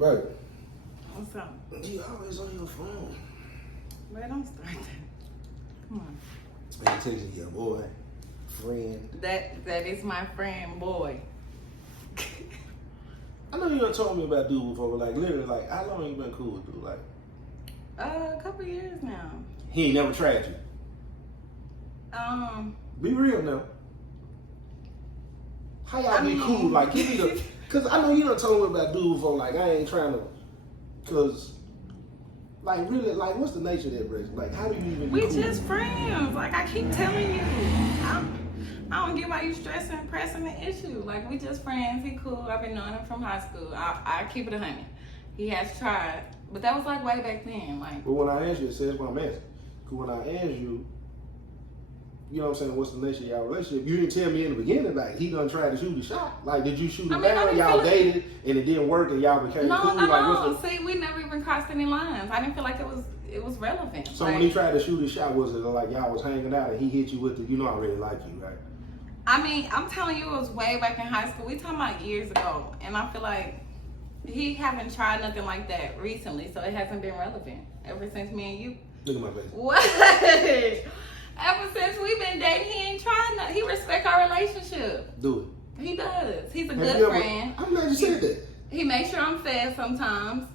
Baby. What's up? You always on your phone. Man, don't start that. Come on. Man, texting your boy, friend. That is my friend, boy. I know you done told me about dude before, but like literally, like how long you been cool with dude? Like A couple years now. he ain't never tried you. Be real now. How y'all be cool? Like give me the, cause I know you done told me about dude before. Like I ain't trying to, cause like really, like what's the nature of that break? Like how do you even? We be cool? just friends. Like I keep telling you. I don't get why you stressing and pressing the issue. Like we just friends. He cool. I've been knowing him from high school. I keep it 100. He has tried, but that was like way back then. Like. But when I ask you, it says what I'm asking. Cause when I ask you, you know what I'm saying, what's the nature of y'all relationship? You didn't tell me in the beginning, like he done tried to shoot a shot. Like did you shoot him down? Y'all dated and it didn't work and y'all became cool. No. See, we never even crossed any lines. I didn't feel like it was relevant. So like, when he tried to shoot his shot, was it like y'all was hanging out and he hit you with the, you know I really like you, right? I mean, I'm telling you, it was way back in high school. We talking about years ago, and I feel like he haven't tried nothing like that recently, so it hasn't been relevant ever since me and you. Look at my face. What? Ever since we've been dating, he ain't trying nothing. He respect our relationship. Do it. He does. He's a good friend. I'm glad you said that. He makes sure I'm fed sometimes.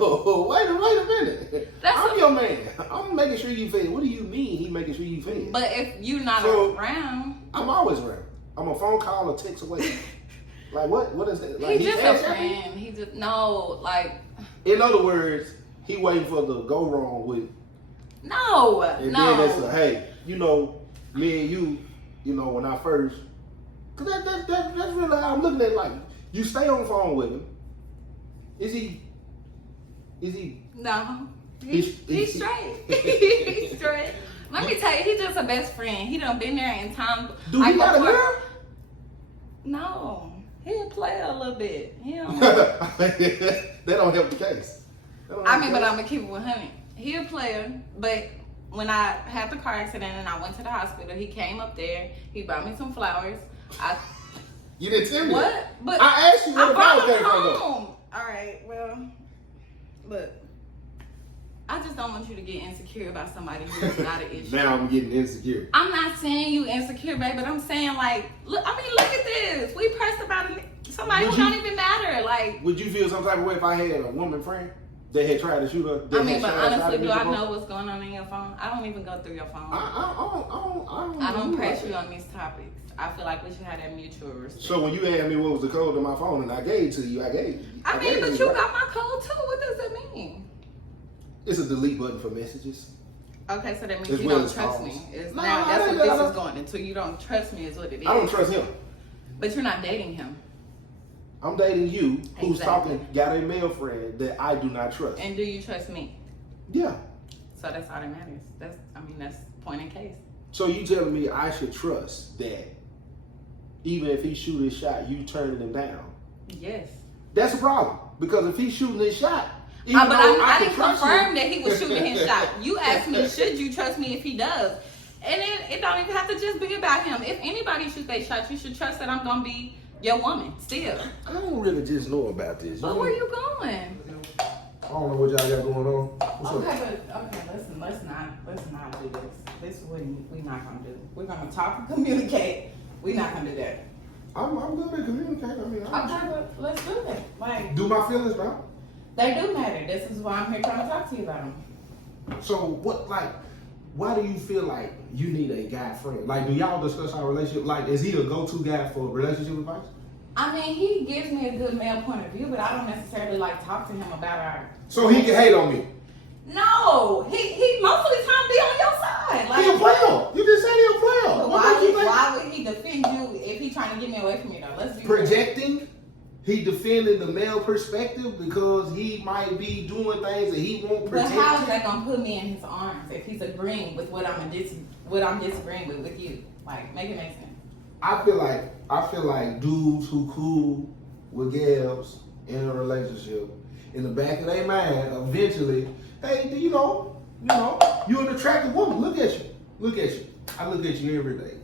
Oh, wait a minute. That's I'm your man. I'm making sure you fed. What do you mean he making sure you fed? But if you're not around, I'm always around. I'm a phone call or text away. Like what is that? Like, he's just a friend. He just like. In other words, he waiting for the go wrong with. No. And then it's a hey, you know, me and you know, when I first, cause that's really how I'm looking at it. Like you stay on the phone with him. Is he? No. He's straight. He's straight. Let me tell you, he's just a best friend. He done been there in time. Do he got a girl? No. He'll play a little bit. He don't That don't help the case. but I'm gonna keep it 100. He a player, but when I had the car accident and I went to the hospital, he came up there. He bought me some flowers. You didn't tell me what? that. But I asked you where the flowers came from. All right. Well, look. I just don't want you to get insecure about somebody who's not an issue. Now I'm getting insecure. I'm not saying you insecure, babe, but I'm saying like, look at this. We pressed about somebody who don't even matter. Like, would you feel some type of way if I had a woman friend that had tried to shoot her? I mean, but honestly, do I know what's going on in your phone? I don't even go through your phone. I don't press you on these topics. I feel like we should have that mutual respect. So when you asked me what was the code to my phone and I gave it to you, I gave you. I mean, but you got my code too. What does that mean? It's a delete button for messages. Okay, so that means you don't trust me. That's what this is going into. You don't trust me is what it is. I don't trust him. But you're not dating him. I'm dating you, who's got a male friend that I do not trust. And do you trust me? Yeah. So that's all that matters. That's point in case. So you telling me I should trust that even if he shoot his shot, you turning him down? Yes. That's a problem. Because if he's shooting his shot, but I didn't confirm that he was shooting his shot. You asked me, should you trust me if he does? And it don't even have to just be about him. If anybody shoots their shot, you should trust that I'm going to be your woman still. I don't really just know about this. But where you going? I don't know what y'all got going on. Listen, let's not do this. This is what we're not going to do. We're going to talk and communicate. We're not going to do that. I'm good at communicating. I mean, but let's do that. Like, do my feelings matter? They do matter. This is why I'm here trying to talk to you about them. So why do you feel like you need a guy friend? Like, do y'all discuss our relationship? Like, is he a go-to guy for relationship advice? I mean, he gives me a good male point of view, but I don't necessarily like talk to him about our. So he can hate on me? No, he most of the time be on your side. Like, he a player. You just said he a player. But why would he defend you if he trying to get me away from you though? Let's be projecting. Real. He defending the male perspective because he might be doing things that he won't protect. But how is that gonna put me in his arms if he's agreeing with what I'm disagreeing with you? Like, make it make sense. I feel like dudes who cool with gals in a relationship, in the back of their mind, eventually, hey, you know, you're an attractive woman. Look at you. I look at you every day.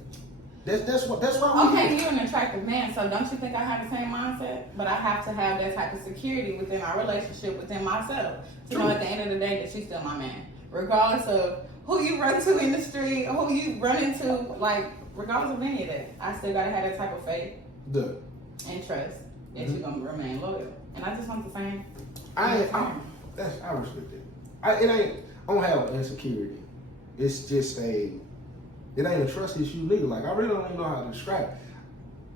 That's why. Okay, you're an attractive man, so don't you think I have the same mindset? But I have to have that type of security within our relationship, within myself, to know at the end of the day that she's still my man, regardless of who you run to in the street, or who you run into, like regardless of any of that. I still gotta have that type of faith and trust that you're gonna remain loyal. And I just want the same. I respect it. I don't have an insecurity. It's just it ain't a trust issue neither. Like I really don't even know how to describe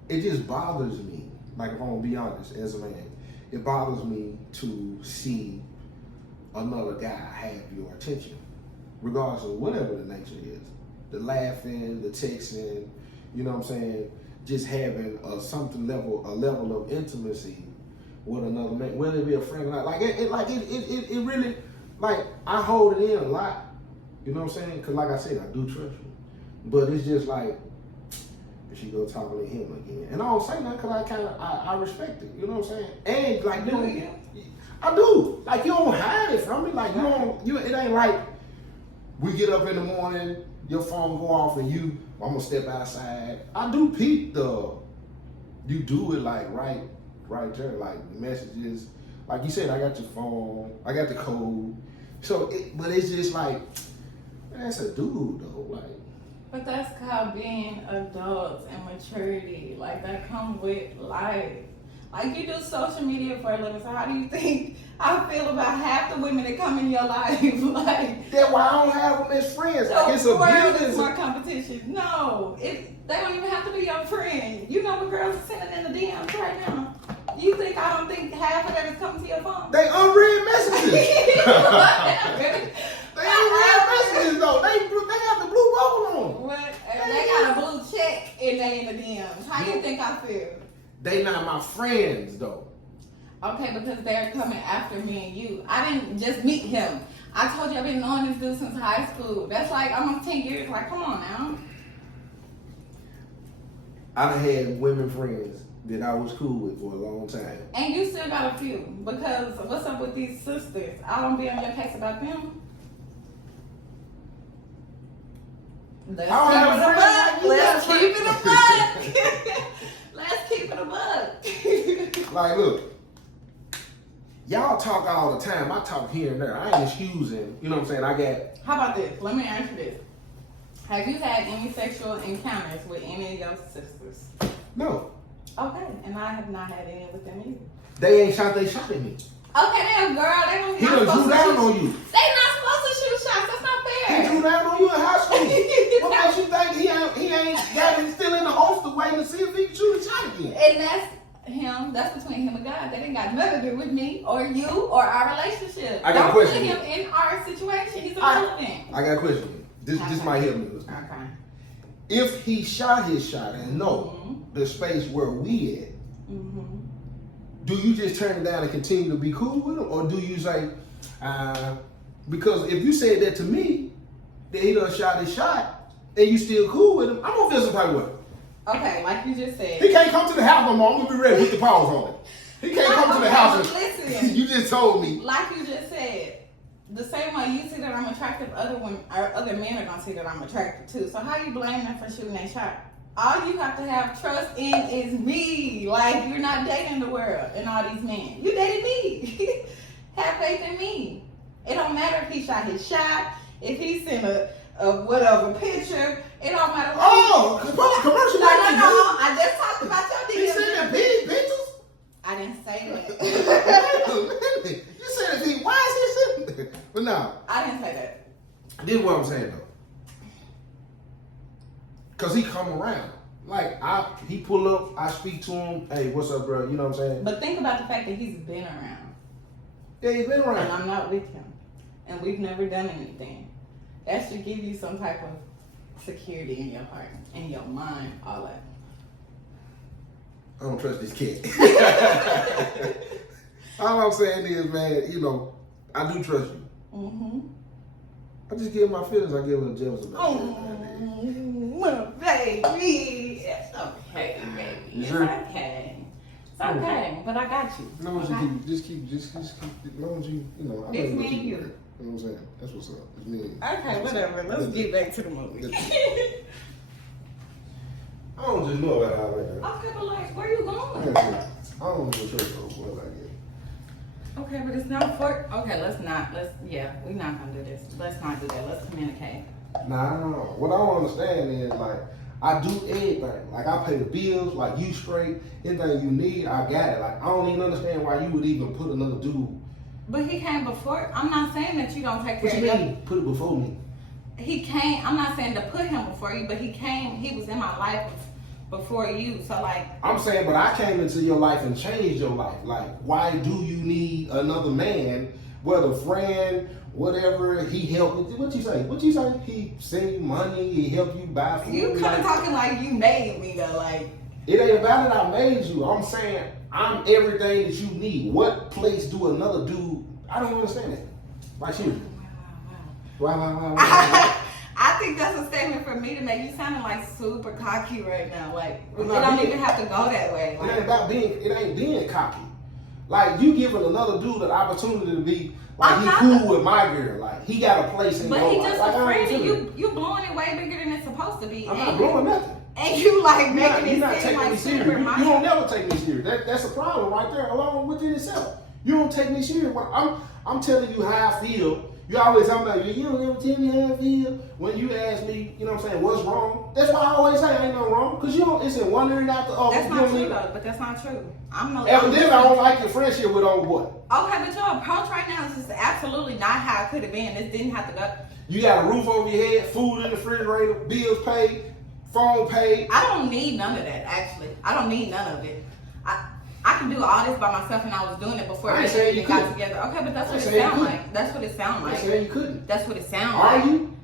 it. It just bothers me. Like if I'm gonna be honest, as a man, it bothers me to see another guy have your attention, regardless of whatever the nature is. The laughing, the texting, you know what I'm saying? Just having a level of intimacy with another man, whether it be a friend or not. It really, like I hold it in a lot. You know what I'm saying? Because like I said, I do trust you. But it's just like, if she go talking to him again. And I don't say nothing because I respect it. You know what I'm saying? And like, I do. Like, you don't hide it from me. Like, it ain't like we get up in the morning, your phone go off and I'm going to step outside. I do peep you do it like right there. Like, the messages. Like you said, I got your phone. I got the code. So, but it's just like, man, that's a dude though. Like, but that's called being adults and maturity. Like that comes with life. Like you do social media for a living. So how do you think I feel about half the women that come in your life? Like that's why I don't have them as friends. So like it's a business. It's more competition. No, they don't even have to be your friend. You know what girls are sending in the DMs right now. You think I don't think half of them is coming to your phone? They unread messages. They unread messages though. They got the blue bubble on. What? They got a blue check and they in the DMs. How you think I feel? They not my friends though. Okay, because they're coming after me and you. I didn't just meet him. I told you I've been knowing this dude since high school. That's like almost 10 years. Like, come on now. I done had women friends that I was cool with for a long time. And you still got a few. Because what's up with these sisters? I don't be on your case about them. Let's keep it a buck. Let's keep it a buck. Like, look. Y'all talk all the time. I talk here and there. I ain't excusing. You know what I'm saying? How about this? Let me ask you this. Have you had any sexual encounters with any of your sisters? No. Okay, and I have not had any with them either. They shot at me. Okay, they're a girl. They don't. He done drew down on you. They not supposed to shoot shots. That's not fair. He drew down on you in high school. What makes you think he ain't got him still in the holster waiting to see if he can shoot a shot again? And that's him. That's between him and God. That ain't got nothing to do with me or you or our relationship. I got a question. Don't put him in our situation. He's irrelevant. I got a question. This might help me. Okay. If he shot his shot and know the space where we at, do you just turn it down and continue to be cool with him, or do you say, because if you said that to me, that he done shot his shot and you still cool with him, I'm gonna feel some type of way. Okay, like you just said. He can't come to the house no more. I'm gonna be ready with the pause on it. He can't come to the house. Listen. You just told me. Like you just said. The same way you see that I'm attractive, other men are gonna see that I'm attractive too. So how you blame them for shooting that shot? All you have to have trust in is me. Like you're not dating the world and all these men. You dated me. Have faith in me. It don't matter if he shot his shot, if he sent a whatever picture. It don't matter. Commercial. No. I just talked about your He DMs. sent big pictures. I didn't say that. You said it. Why is he sitting there? But no. I didn't say that. This is what I'm saying though. Cause he come around. Like he pull up, I speak to him, hey, what's up, bro? You know what I'm saying? But think about the fact that he's been around. Yeah, he's been around. And I'm not with him. And we've never done anything. That should give you some type of security in your heart, in your mind, all that. I don't trust this kid. All I'm saying is, man, you know, I do trust you. I just give my feelings, I get a little jealous about it. Baby. It's okay, baby. It's okay. It's okay, but I got you. As long as you just keep, as long as you know. I It's know me and you. You know what I'm saying? That's what's up. It's me and you. Okay, whatever. Let's get back to the movie. I don't just know about how like that. Okay, but like, where you going? I don't do church for boy like that. Okay, but it's not for. Okay, we're not gonna do this. Let's not do that. Let's communicate. Nah, what I don't understand is like I do everything. Like I pay the bills, like you straight, anything you need, I got it. Like I don't even understand why you would even put another dude. But he came before. I'm not saying that you don't take care What of you him. mean? Put it before me. He came. I'm not saying to put him before you, but he came. He was in my life before you. So like, I'm saying, but I came into your life and changed your life. Like, why do you need another man, whether friend, whatever, he helped? What you say? What you say? He send you money, he helped you buy food. you kind of talking like you made me though. Like, it ain't about it, I made you. I'm saying I'm everything that you need. What place do another dude? I don't understand it. Like, seriously. Wow. I think that's a statement for me to make. You sounding like super cocky right now. Like, it I'm not don't being- even have to go that way. It Like, ain't about being. It ain't being cocky. Like you giving another dude an opportunity to be like I'm he not- cool with my girl. Like he got a place in but your he life. just Like, a I friend, ain't and feeling it. you blowing it way bigger than it's supposed to be. I'm and not blowing nothing. And you like You're making not it taking seem me like serious. super You minor. don't never take me serious. That's a problem right there, along within itself. You don't take me serious. When I'm telling you how I feel. You always talking about you don't ever tell me how I feel. When you ask me, you know what I'm saying, what's wrong? That's why I always say ain't nothing wrong. Because you don't, it's in one ear and out the other. That's You not don't true need- though. But that's not true. I'm no. Evidently, I don't like your friendship with old boy. Okay, but your approach right now is just absolutely not how it could have been. This didn't have to go. You got a roof over your head, food in the refrigerator, bills paid, phone paid. I don't need none of that. Actually, I don't need none of it. I can do all this by myself, and I was doing it before I ain't we saying you even got couldn't. together. Okay, but that's I what ain't it saying you sounds couldn't. like. That's what it sounds I'm like. saying you couldn't. That's what it sounds Are like. you?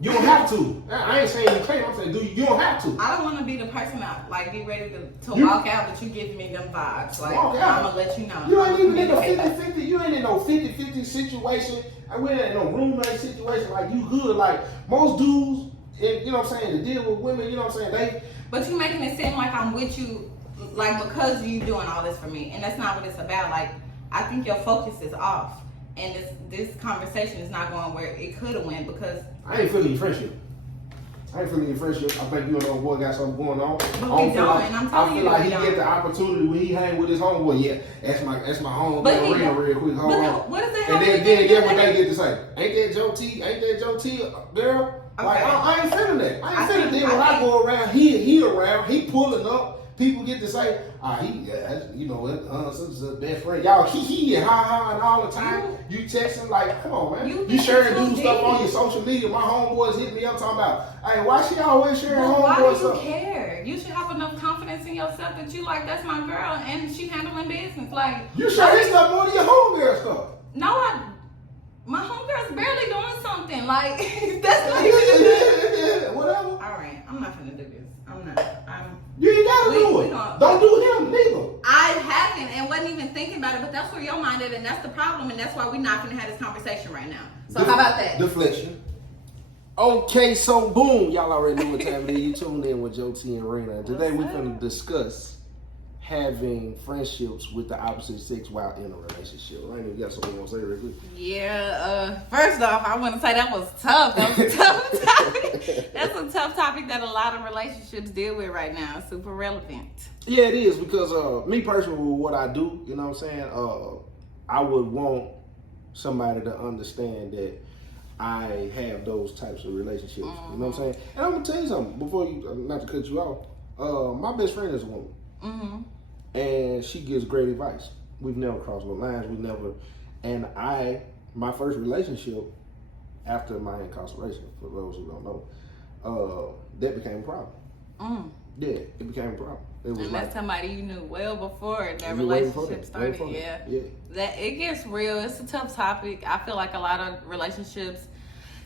You don't have to. I ain't saying you can't. I'm saying do you don't have to. I don't want to be the person that like get ready to You- walk out, but you giving me them vibes. Like Walk out. I'm gonna let you know. You ain't even in no Communicate that. 50-50. You ain't in no 50-50 situation. I went in no roommate situation like you good. Like most dudes, and you know what I'm saying, to deal with women, you know what I'm saying, But you making it seem like I'm with you, like because you doing all this for me, and that's not what it's about. Like I think your focus is off, and this conversation is not going where it could have went because. I ain't feeling your friendship. I ain't feeling your friendship. I think you and old boy got something going on. But I we don't feel don't, like, and I'm I telling feel you like we he don't. get the opportunity when he hang with his homeboy. Yeah, that's my homeboy. But he Real quick. Hold but on. what does that have And then anything to get do what with they it? get to say. Ain't that Joe T? Ain't that Joe T, girl? Like Okay. I ain't feeling that. I I ain't feeling think- that. When I I think- go around, he around, he pulling up. People get to say, you know, it's a best friend. Y'all, he, and ha, and all the time. You texting like, come on, man. You You sharing too dude stuff on deep. your social media. My homeboys hit me up talking about, hey, why she always sharing But why homeboy do you stuff? care? You should have enough confidence in yourself that you like that's my girl and she handling business. Like You share his stuff more than your homegirl stuff. no, my homegirl's barely doing something. Like that's not even. Whatever. All right, I'm not gonna do this. I'm not. You ain't gotta We- do we it. gonna- Don't do him neither. I haven't and wasn't even thinking about it, but that's where your mind is, and that's the problem, and that's why we're not gonna have this conversation right now. So how about that? Deflection. Okay, so boom, y'all already know what time it is. You tuned in with Joe T and Rena. And today we're What's going up? to discuss having friendships with the opposite sex while in a relationship. Rena, you got something you want to say real quick? Yeah, first off, I want to say that was tough. That was a tough topic. That's a tough topic that a lot of relationships deal with right now. It's super relevant. Yeah, it is because me personally, with what I do, you know what I'm saying, I would want somebody to understand that I have those types of relationships. You know what I'm saying? And I'm gonna tell you something before you, not to cut you off. My best friend is a woman, and she gives great advice. We've never crossed no lines. We never. And my first relationship after my incarceration, for those who don't know, that became a problem. Yeah, it became a problem. It was And like, that's somebody you knew well before that It was way before relationship that, way started. before Yeah. that. Yeah. That it gets real. It's a tough topic. I feel like a lot of relationships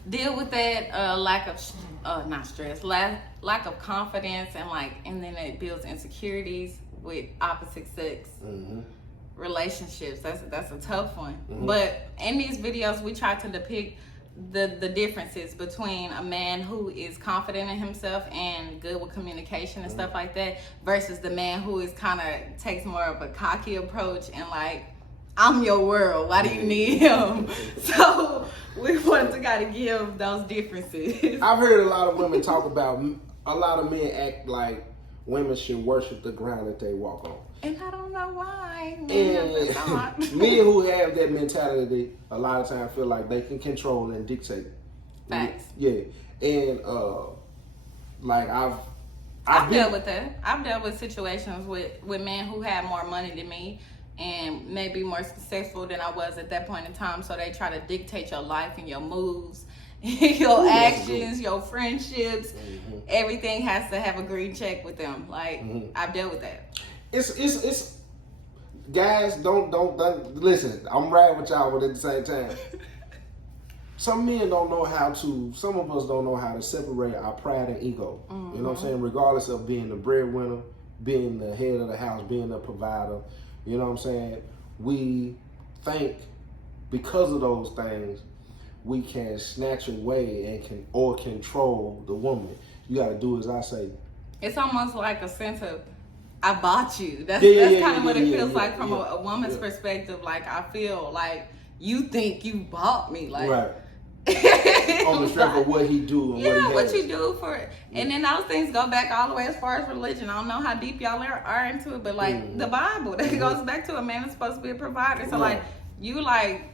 deal with that lack of not stress, lack of confidence, and then it builds insecurities with opposite sex relationships. That's a tough one. But in these videos, we try to depict the differences between a man who is confident in himself and good with communication and stuff like that versus the man who is kind of takes more of a cocky approach and like, I'm your world, why do you need him? So we want to kind of give those differences. I've heard a lot of women talk about a lot of men act like women should worship the ground that they walk on. And I don't know why. And men who have that mentality a lot of times feel like they can control and dictate. Facts. Yeah. And like I've dealt with that. I've dealt with situations with men who had more money than me and maybe more successful than I was at that point in time. So they try to dictate your life and your moves, your actions, your friendships. Mm-hmm. Everything has to have a green check with them. Like I've dealt with that. It's guys, don't listen. I'm right with y'all, but at the same time, some men don't know how to. Some of us don't know how to separate our pride and ego. Mm-hmm. You know what I'm saying? Regardless of being the breadwinner, being the head of the house, being the provider. You know what I'm saying? We think because of those things, we can snatch away and or control the woman. You got to do as I say. It's almost like a sense of I bought you. That's kind of what it feels like from a woman's perspective. Like I feel like you think you bought me, like right. On the strength of what he do and what you do for it. And then those things go back all the way as far as religion. I don't know how deep y'all are into it, but like the Bible, that goes back to a man is supposed to be a provider. So like you like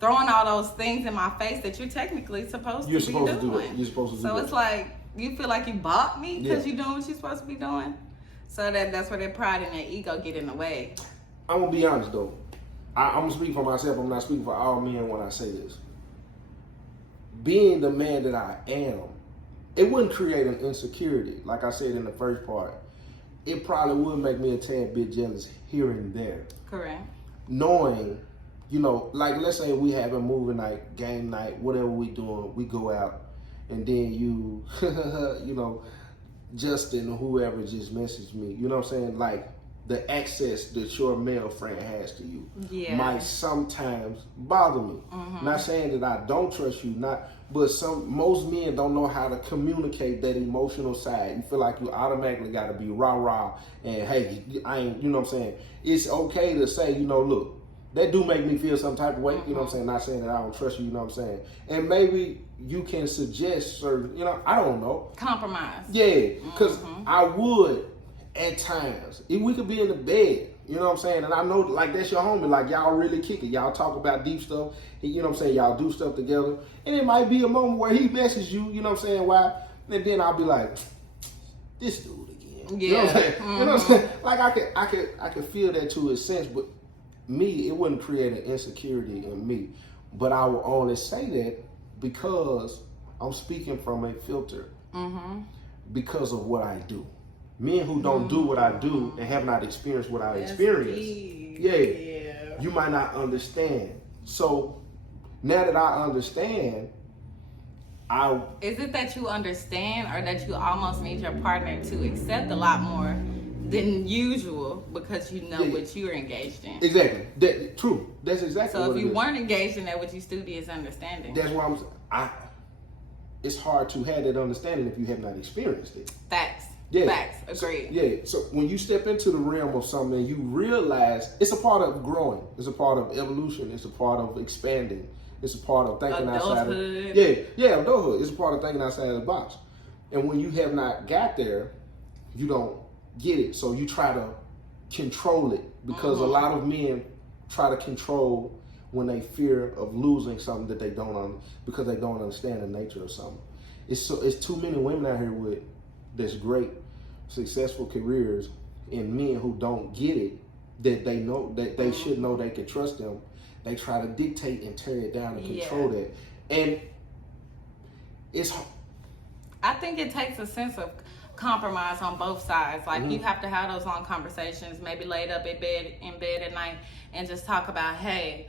throwing all those things in my face that you're technically supposed to be doing. You're supposed to do so that. it's like you feel like you bought me because you're doing what you're supposed to be doing. So that's where their pride and their ego get in the way. I'm gonna be honest though. I'm gonna speak for myself. I'm not speaking for all men when I say this. Being the man that I am, it wouldn't create an insecurity. Like I said in the first part, it probably would make me a tad bit jealous here and there. Correct. Knowing, you know, like let's say we have a movie night, game night, whatever we doing, we go out, and then you, you know, Justin or whoever just messaged me. You know what I'm saying? Like the access that your male friend has to you might sometimes bother me. Mm-hmm. Not saying that I don't trust you, but most men don't know how to communicate that emotional side. You feel like you automatically got to be rah and hey, I ain't. You know what I'm saying? It's okay to say, you know, look, that do make me feel some type of way. Mm-hmm. You know what I'm saying? Not saying that I don't trust you. You know what I'm saying? And maybe you can suggest certain. You know, I don't know. Compromise. Yeah, because I would. At times, if we could be in the bed, you know what I'm saying? And I know, like, that's your homie. Like, y'all really kick it. Y'all talk about deep stuff. You know what I'm saying? Y'all do stuff together. And it might be a moment where he messages you, you know what I'm saying? Why? And then I'll be like, this dude again. Yeah. You know what I'm saying? Mm-hmm. You know what I'm saying? Like, I could feel that to a sense, but me, it wouldn't create an insecurity in me. But I will only say that because I'm speaking from a filter because of what I do. Men who don't do what I do and have not experienced what I experienced, you might not understand. So now that I understand, is it that you understand or that you almost need your partner to accept a lot more than usual because you know what you're engaged in? Exactly. True. That's exactly what it is. So if you weren't engaged in that, what you still be is understanding. That's why it's hard to have that understanding if you have not experienced it. Facts. Yeah. Facts. Agreed. So when you step into the realm of something, you realize it's a part of growing. It's a part of evolution. It's a part of expanding. It's a part of thinking outside of adulthood. It's a part of thinking outside of the box. And when you have not got there, you don't get it. So you try to control it because a lot of men try to control when they fear of losing something that they don't because they don't understand the nature of something. It's too many women out here with that's great, successful careers, and men who don't get it, that they know that they should know they can trust them. They try to dictate and tear it down and control that. And I think it takes a sense of compromise on both sides. Like you have to have those long conversations, maybe laid up in bed at night and just talk about, hey,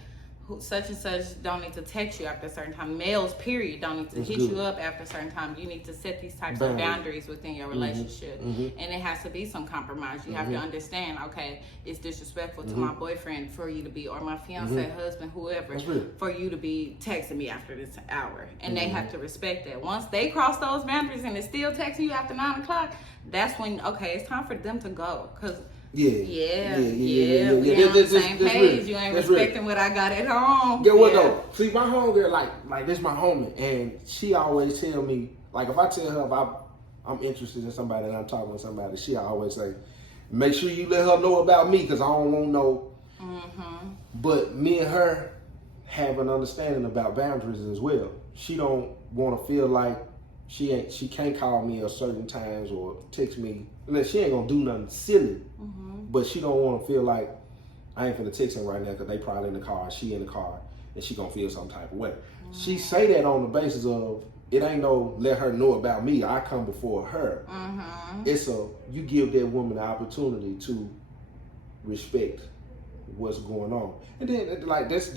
such and such don't need to text you after a certain time. Males, period, don't need to hit you up after a certain time. You need to set these types of boundaries within your relationship. And it has to be some compromise. You have to understand, okay, it's disrespectful to my boyfriend for you to be, or my fiance, husband, whoever, for you to be texting me after this hour. And they have to respect that. Once they cross those boundaries and they're still texting you after 9 o'clock, that's when, okay, it's time for them to go. Because we on the same page. You ain't respecting what I got at home. Get what though? See, my homegirl, like this my homie, and she always tell me, like if I tell her I'm interested in somebody and I'm talking to somebody, she always say, make sure you let her know about me because I don't want no. Mm-hmm. But me and her have an understanding about boundaries as well. She don't want to feel like she can't call me at certain times or text me. Unless she ain't gonna do nothing silly. Mm-hmm. But she don't want to feel like I ain't finna text him right now because they probably in the car, she in the car, and she gonna feel some type of way. Mm-hmm. She say that on the basis of it ain't no let her know about me. I come before her. Mm-hmm. It's you give that woman the opportunity to respect what's going on, and then like that's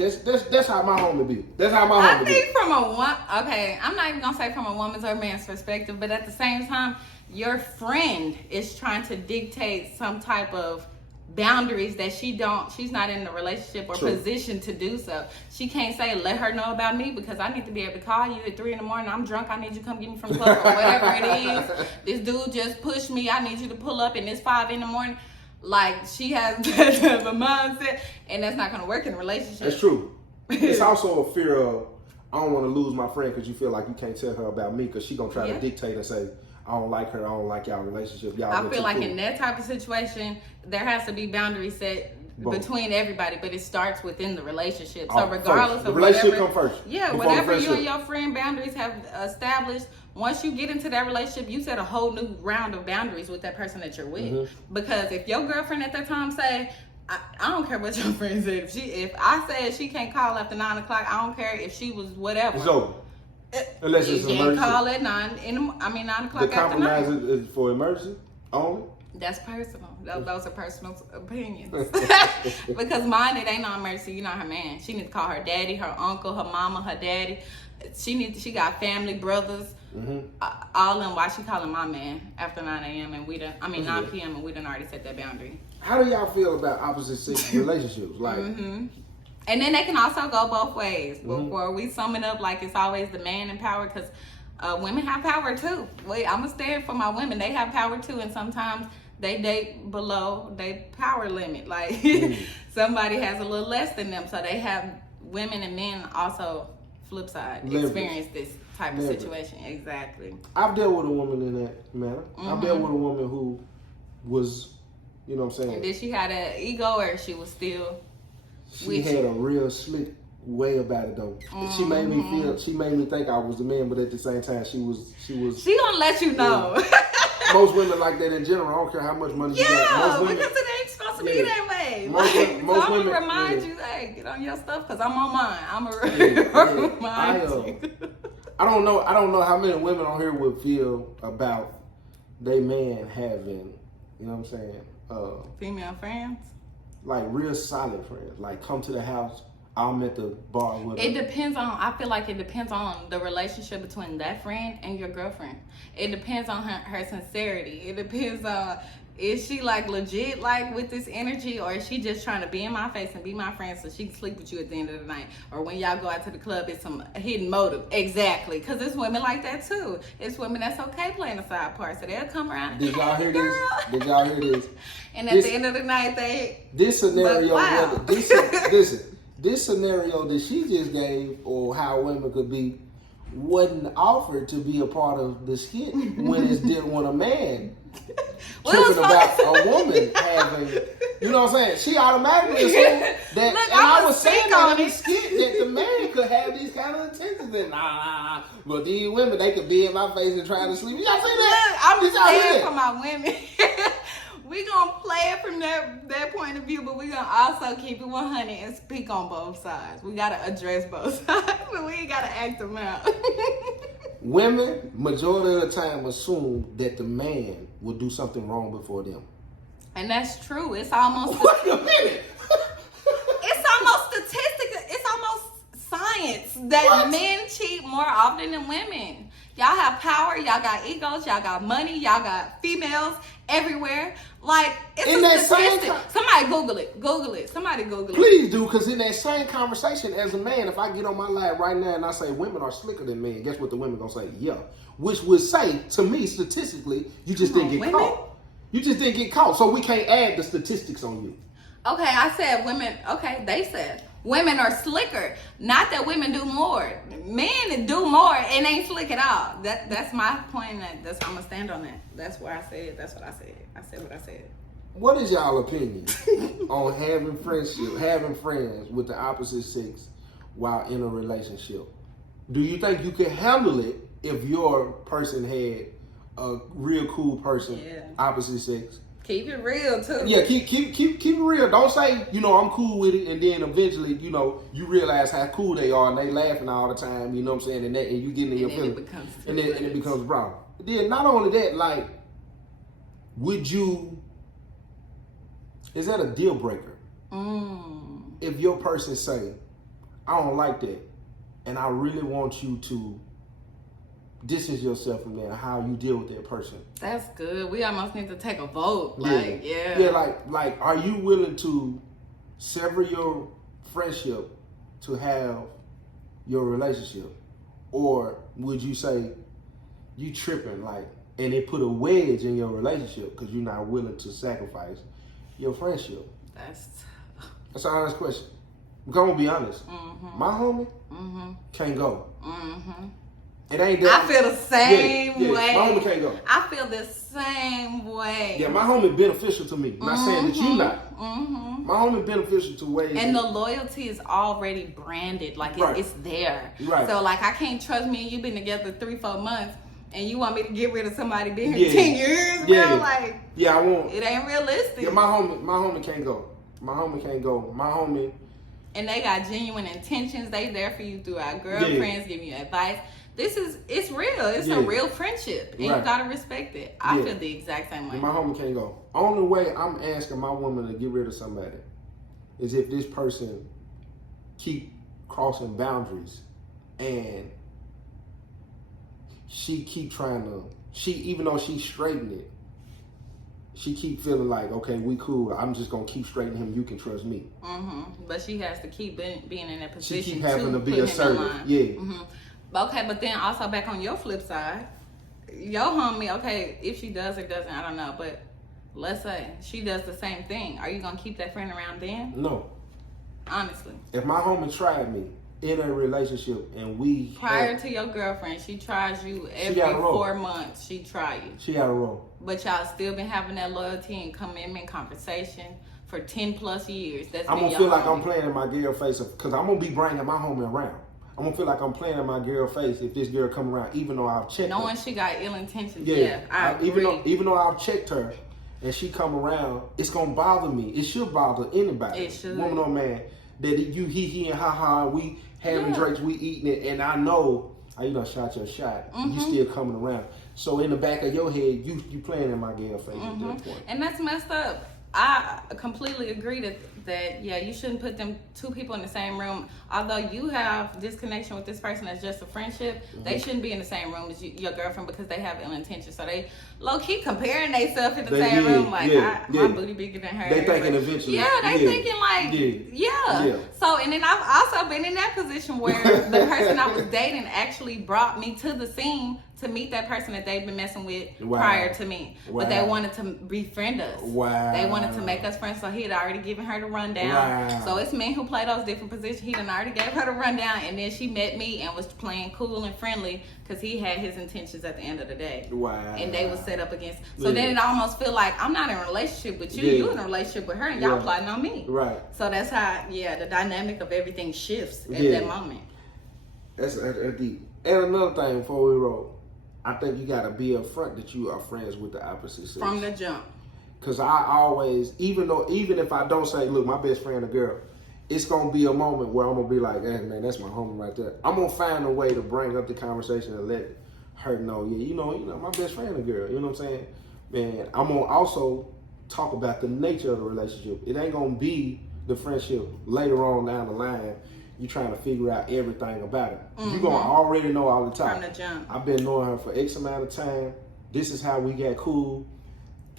how my homie be. That's how my homie be. I think from I'm not even gonna say from a woman's or man's perspective, but at the same time, your friend is trying to dictate some type of boundaries that she's not in the relationship or position to do so. She can't say, let her know about me because I need to be able to call you at 3 a.m. I'm drunk, I need you to come get me from the club or whatever it is. This dude just pushed me, I need you to pull up and it's 5 a.m. Like, she has that type of mindset, and that's not going to work in a relationship. That's true. It's also a fear of, I don't want to lose my friend because you feel like you can't tell her about me because she's going to try to dictate and say, I don't like her, I don't like y'all relationship. I feel like in that type of situation, there has to be boundaries set between everybody, but it starts within the relationship. So regardless of the relationship whatever, come first. Yeah, whatever you and your friend boundaries have established, once you get into that relationship, you set a whole new round of boundaries with that person that you're with. Mm-hmm. Because if your girlfriend at that time say, I don't care what your friend said. If I said she can't call after 9 o'clock, I don't care if she was whatever. It's over. Unless it's an emergency. You can't call at 9 o'clock the after 9. The compromise is for emergency only? That's personal. Those are personal opinions. Because mine, it ain't no emergency. You're not her man. She needs to call her daddy, her uncle, her mama, her daddy. She got family, brothers, all in. Why she calling my man after 9 a.m. and 9 p.m. and we done already set that boundary. How do y'all feel about opposite sex relationships? Like, and then they can also go both ways. Before we sum it up, like it's always the man in power, because women have power too. I'm gonna stand for my women. They have power too, and sometimes they date below their power limit. Like somebody has a little less than them, so they have women and men also flip side experience this type of situation. Exactly. I've dealt with a woman in that manner. I've dealt with a woman who was, you know what I'm saying. And did she have an ego, or she was still? She had a real slick way about it though. She made me think I was the man, but at the same time she was. She gonna let you know. Most women like that in general. I don't care how much money you got. Most women, because it ain't supposed to be that way. Most I'm women, gonna remind you, hey, get on your stuff because I'm on mine. I'm gonna remind you. I don't know how many women on here would feel about they man having, you know what I'm saying, female friends. Like real solid friends. Like come to the house, I'm at the bar with her. I feel like it depends on the relationship between that friend and your girlfriend. It depends on her sincerity. It depends on, is she like legit like with this energy, or is she just trying to be in my face and be my friend so she can sleep with you at the end of the night? Or when y'all go out to the club, it's some hidden motive. Exactly. Because it's women like that too. It's women that's okay playing the side part. So they'll come around and, Did y'all hear this? Did y'all hear this? And at the end of the night, this scenario, wow. this scenario that she just gave, or how women could be, wasn't offered to be a part of the skit when it's dealing with a man tripping about a woman having, you know what I'm saying? She automatically assumed that, Look, and I was saying that on in the skit that the man could have these kind of intentions. And but these women, they could be in my face and try to sleep. Y'all see that? I'm saying for my women. We gonna play it from that point of view, but we gonna also keep it 100 and speak on both sides. We gotta address both sides, but we ain't gotta act them out. Women, majority of the time, assume that the man will do something wrong before them. And that's true. It's almost Wait a minute. It's almost statistical. It's almost science that men cheat more often than women. Y'all have power, y'all got egos, y'all got money, y'all got females everywhere. Like, it's in a statistic. Somebody Google it. Somebody Google it. Please do, because in that same conversation as a man, if I get on my lap right now and I say women are slicker than men, guess what the women gonna say? Yeah. Which would say, to me, statistically, you just didn't get caught. You just didn't get caught. So we can't add the statistics on you. Okay, I said women. Okay, they said women are slicker. Not that women do more. Men do more and ain't slick at all. That's my point. That's I'm gonna stand on that. That's where I said. That's what I said. I said what I said. What is y'all opinion on having friends with the opposite sex while in a relationship? Do you think you can handle it if your person had a real cool person, opposite sex? Keep it real too. Yeah, keep it real. Don't say, I'm cool with it, and then eventually, you realize how cool they are, and they laughing all the time. You know what I'm saying? And you getting in your feelings, and it becomes a problem. Then not only that, like, is that a deal breaker? If your person say, I don't like that, and I really want you to distance yourself from there, how you deal with that person. That's good. We almost need to take a vote. Like, are you willing to sever your friendship to have your relationship? Or would you say you tripping, like, and it put a wedge in your relationship because you're not willing to sacrifice your friendship? That's an honest question. Because I'm going to be honest. My homie can't go. It ain't that. I feel the same way. My homie can't go. I feel the same way. Yeah, my homie beneficial to me. I'm not saying that you not. My homie beneficial to ways. And the loyalty is already branded. Like, it's there. Right. So, like, I can't trust me and you been together 3-4 months and you want me to get rid of somebody been here 10 years, bro? Like, I won't. It ain't realistic. Yeah, my homie can't go. My homie. And they got genuine intentions. They there for you throughout. Girlfriends giving you advice. It's real. It's a real friendship. And you gotta respect it. I feel the exact same way. Yeah, my homie can't go. Only way I'm asking my woman to get rid of somebody is if this person keep crossing boundaries and she keep trying to, even though she straightened it, she keep feeling like, okay, we cool. I'm just gonna keep straightening him. You can trust me. But she has to keep being in that position. She keep having to be assertive. Okay, but then also back on your flip side, your homie, okay, if she does or doesn't, I don't know, but let's say she does the same thing. Are you gonna keep that friend around then? No. Honestly. If my homie tried me in a relationship and we prior to your girlfriend, she tries you every 4 months. She try you. She got a roll. But y'all still been having that loyalty and commitment conversation for 10+ years. I'm gonna feel like I'm playing in my girl face because I'm gonna be bringing my homie around. I'm gonna feel like I'm playing in my girl face if this girl come around, even though I've checked her. Knowing she got ill intentions. I agree. Even though I've checked her and she come around, it's gonna bother me. It should bother anybody. It should. Woman or man. That he and ha, we having drinks, we eating it, and I know you done shot your shot. You still coming around. So in the back of your head, you playing in my girl face at that point. And that's messed up. I completely agree that you shouldn't put them two people in the same room. Although you have this connection with this person as just a friendship, they shouldn't be in the same room as your girlfriend because they have ill intentions. So they low key comparing themselves in the same room. Like my booty bigger than hers. They thinking eventually. Yeah, they thinking like So and then I've also been in that position where the person I was dating actually brought me to the scene to meet that person that they've been messing with prior to me. But they wanted to befriend us. They wanted to make us friends, so he had already given her the rundown. So it's men who play those different positions. He done already gave her the rundown, and then she met me and was playing cool and friendly because he had his intentions at the end of the day. And they was set up against. So then it almost feel like I'm not in a relationship with you. You in a relationship with her, and y'all plotting on me. So that's how, the dynamic of everything shifts at that moment. That's deep. And another thing before we roll. I think you gotta be upfront that you are friends with the opposite sex from the jump. Cause I always, even if I don't say, look, my best friend a girl, it's gonna be a moment where I'm gonna be like, hey man, that's my homie right there. I'm gonna find a way to bring up the conversation and let her know, you know, my best friend a girl. You know what I'm saying? Man, I'm gonna also talk about the nature of the relationship. It ain't gonna be the friendship later on down the line. You trying to figure out everything about it. You're going to already know all the time. From the jump. I've been knowing her for X amount of time. This is how we got cool.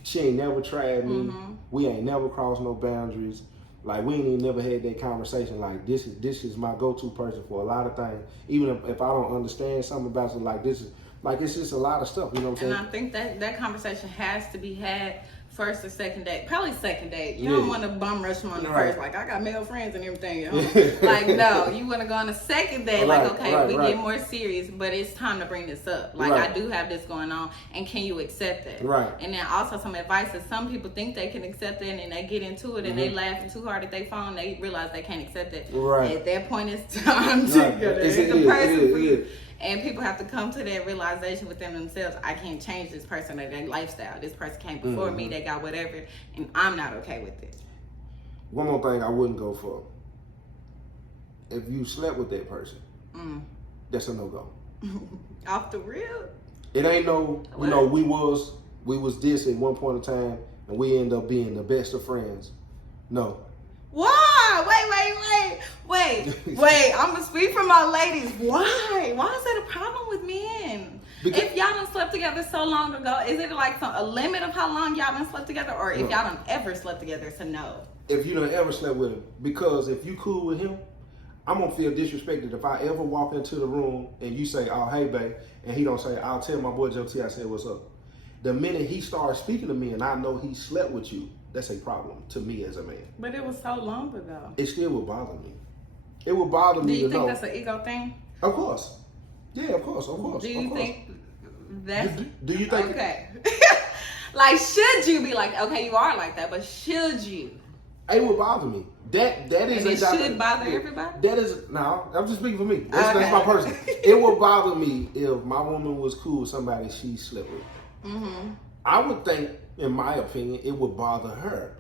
She ain't never tried me. We ain't never crossed no boundaries. Like, we ain't even never had that conversation. Like, this is my go-to person for a lot of things. Even if I don't understand something about it, like, this is, like, it's just a lot of stuff. You know what I'm saying? And I think that conversation has to be had first or second date. Probably second date. You don't want to bum rush them on the Right. first. Like, I got male friends and everything at home. Like, no. You want to go on a second date. Like, okay, we get more serious, but it's time to bring this up. Like, I do have this going on, and can you accept it? Right. And then also some advice is some people think they can accept it, and then they get into it, and they laughing too hard at their phone. They realize they can't accept it. Right. At that point, it's time to get the person for you. And people have to come to that realization within themselves. I can't change this person or their lifestyle. This person came before me. They got whatever, and I'm not okay with it. One more thing I wouldn't go for. If you slept with that person, that's a no-go. Off the real? It ain't no, you know, we was this at one point in time, and we end up being the best of friends. No. Why? Wait. I'm gonna speak for my ladies. Why? Why is that a problem with men? Because if y'all done slept together so long ago, is it like a limit of how long y'all done slept together, or if y'all done ever slept together, it's a no? If you done ever slept with him, because if you cool with him, I'm gonna feel disrespected if I ever walk into the room and you say, "Oh, hey, babe," and he don't say, "I'll tell my boy Joe T I said what's up." The minute he starts speaking to me and I know he slept with you, that's a problem to me as a man. But it was so long ago. It still would bother me. It would bother me to know. Do you think that's an ego thing? Of course. Yeah, of course. Do you think that's... Do you think... Okay. Like, should you be like, okay, you are like that, but should you? It would bother me. That is... And it should bother everybody? That is... No, I'm just speaking for me. That's my person. It would bother me if my woman was cool with somebody she slept with. I would think, in my opinion, it would bother her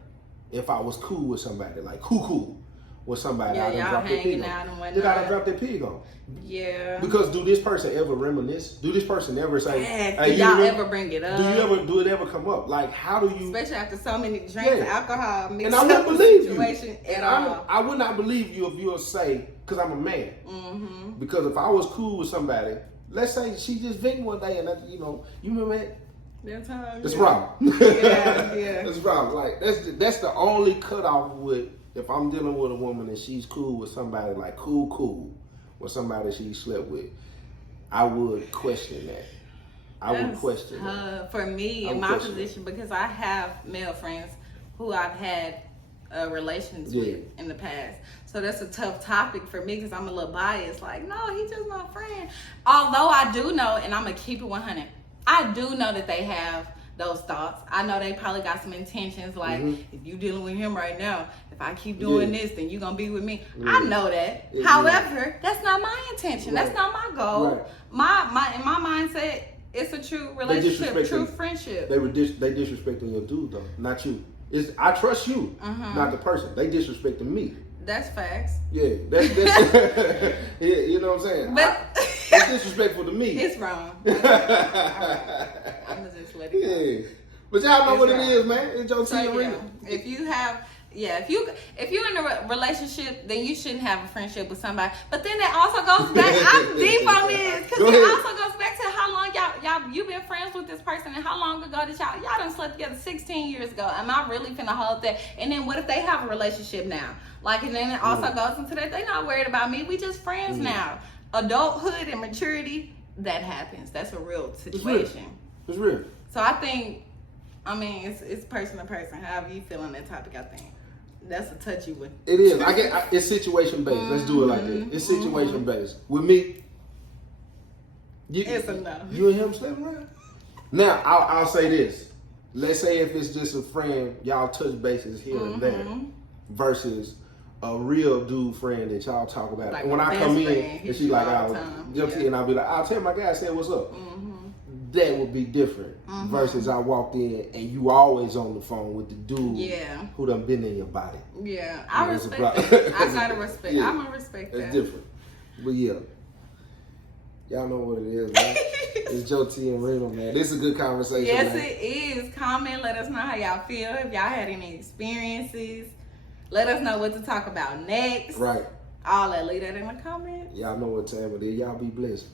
if I was cool with somebody, like cool with somebody. Yeah, I done dropped their pig on. Did I done drop their pig on? Yeah. Because do this person ever reminisce? Do this person ever say, hey, y'all ever bring it up? Do it ever come up? Like, how do you... Especially after so many drinks, alcohol, mixed and I wouldn't believe you. At all. I would not believe you if you would say, because I'm a man. Because if I was cool with somebody, let's say she just vented one day and, you remember that? That's how. That's a problem. Yeah. That's a problem. Like, that's the only cutoff with, if I'm dealing with a woman and she's cool with somebody, like cool with somebody she slept with, I would question that. I would question that. For me, in my position, because I have male friends who I've had relations with in the past. So that's a tough topic for me because I'm a little biased. Like, no, he's just my friend. Although I do know, and I'm going to keep it 100, I do know that they have those thoughts. I know they probably got some intentions like, if you dealing with him right now, if I keep doing this, then you gonna be with me. I know that. However, that's not my intention. That's not my goal. My in my mindset, it's a true relationship, true friendship. They disrespecting your dude though, not you. I trust you, not the person. They disrespecting me. That's facts. Yeah, that's yeah, you know what I'm saying? But it's disrespectful to me. It's wrong. I'm gonna just let it go. Yeah. But y'all know what it is, man. It's Joe T and Rena. If you have, if you're in a relationship, then you shouldn't have a friendship with somebody. But then that also goes back. I'm deep on this because it also goes back to how long you've been friends with this person and how long ago did y'all done slept together 16 years ago. Am I really finna hold that? And then what if they have a relationship now? Like, and then it also goes into that they not worried about me. We just friends now. Adulthood and maturity, that happens. That's a real situation. It's real. So I think, it's person to person. However you feel on that topic, I think that's a touchy one. It is. It's situation based. Let's do it like that. It's situation based. With me, it's a no. You and him slept around. Now I'll say this. Let's say if it's just a friend, y'all touch bases here and there, versus a real dude friend that y'all talk about. Like and when I come in and she's like, and I'll be like, I'll tell my guy, I said, what's up? That would be different versus I walked in and you always on the phone with the dude who done been in your body. Yeah, I respect that. I gotta respect. I'm gonna respect that. It's different. But yeah. Y'all know what it is, man. It's Joe T and Rena, man. This is a good conversation. Yes, man. it is. Comment, let us know how y'all feel. If y'all had any experiences, let us know what to talk about next. Right. All that, leave that in the comments. Y'all know what time it is. Y'all be blessed.